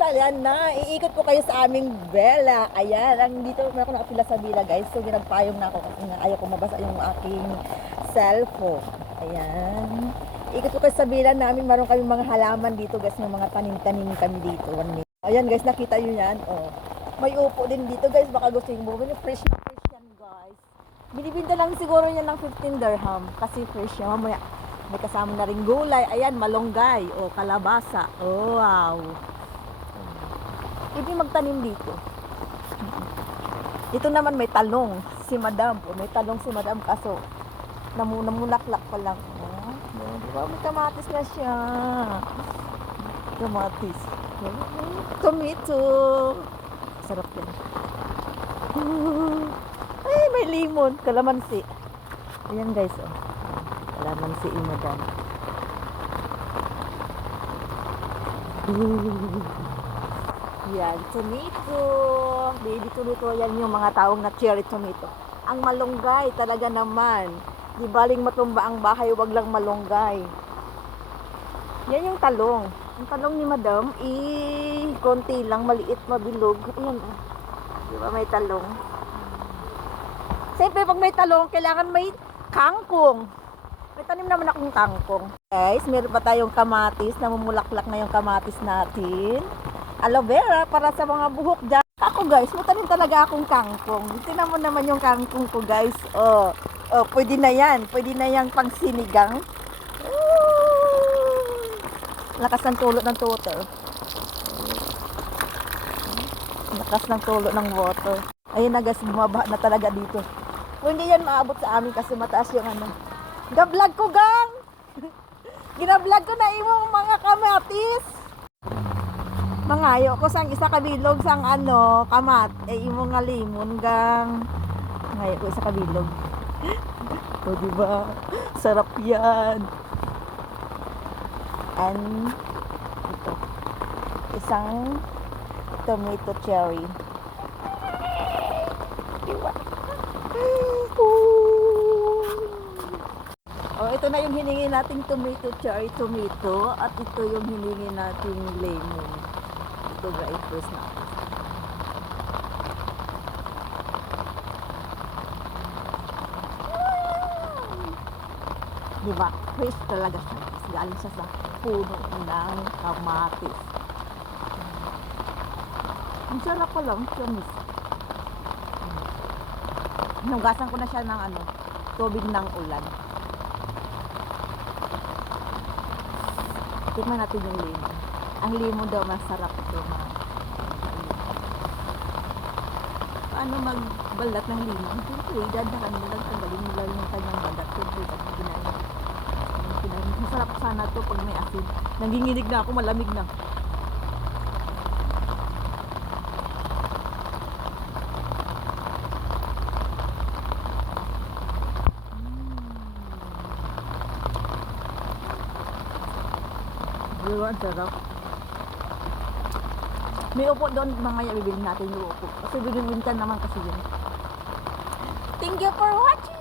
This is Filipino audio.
ayan na. Iikot ko kayo sa aming vela. Ayan, ang dito meron ako nakapila sa villa, guys. So, ginagpayong na ako kasi nga ayaw ko mabasa yung aking cellphone. Ayan. Iikot ko kayo sa villa namin. Meron kami mga halaman dito, guys. May mga tanim-tanim kami dito. Ayan, guys, nakita nyo yan. Oh. May upo din dito, guys. Baka gusto yung bumili. Fresh na fresh yan, guys. Binibinta lang siguro yan ng 15 dirham. Kasi fresh yan. Mamaya, may kasama na rin gulay. Ayan, malunggay. O, kalabasa. Oh, wow. Hindi magtanim dito. Dito naman may talong. Si madam po. May talong si madam. Kaso, namulaklak pa lang. Oh, diba? May kamatis na siya. Kamatis. Tomato. Sarap yan. Ay, may limon. Kalamansi. Ayan, guys. Oh. Kalamansi yung madam. Yan, tomato. Baby tomato, yan yung mga tawag na cherry tomato. Ang malunggay, talaga naman. Di baling matumba ang bahay, wag lang malunggay. Yan yung talong. Ang talong ni madam, konti lang, maliit, mabilog. Ayan, di ba may talong? Siyempre, pag may talong, kailangan may kangkong. May tanim naman akong kangkong. Guys, meron pa tayong kamatis. Namumulaklak na yung kamatis natin. Aloe vera para sa mga buhok dyan. Ako, guys, matanim talaga akong kangkong. Tingnan mo naman yung kangkong ko, guys. Oh, pwede na yan. Pwede na yung pang sinigang. Lakas ng tulo ng water. Lakas ng tulo ng water. Ayun na, guys, bumaba na talaga dito. Kung hindi yan maabot sa amin kasi mataas yung ano. Ginablog ko, gang! Ginablog ko na imong mga kamatis. Mangayo ko sang isa kabilog sang ano, kamat. Imong nga limon, gang. Mangayo ko isa kabilog. O, diba? Sarap yan. And ito. Isang tomato cherry. Diba? Oh, ito na yung hiningi nating tomato cherry tomato at ito yung hiningi nating lemon. Ito guys, first na. Diba? Fresh talaga siya. Galing siya sa puno ng kamatis. Ang sarap ko lang, siya Hinugasan ko na siya ng ano, tubig ng ulan. Tikman natin yung lemon. Ang lemon daw masarap ito. Paano magbalat ng lemon? Siyempre, dadahan mo lang, tanggalin mo lang yung kanyang balat. Siyempre, masarap sana to pag may asin. Nanginginig na ako, malamig na. Diba, ang sarap. May upo doon, mamaya bibili natin yung upo. Kasi binibintan naman kasi yun. Thank you for watching!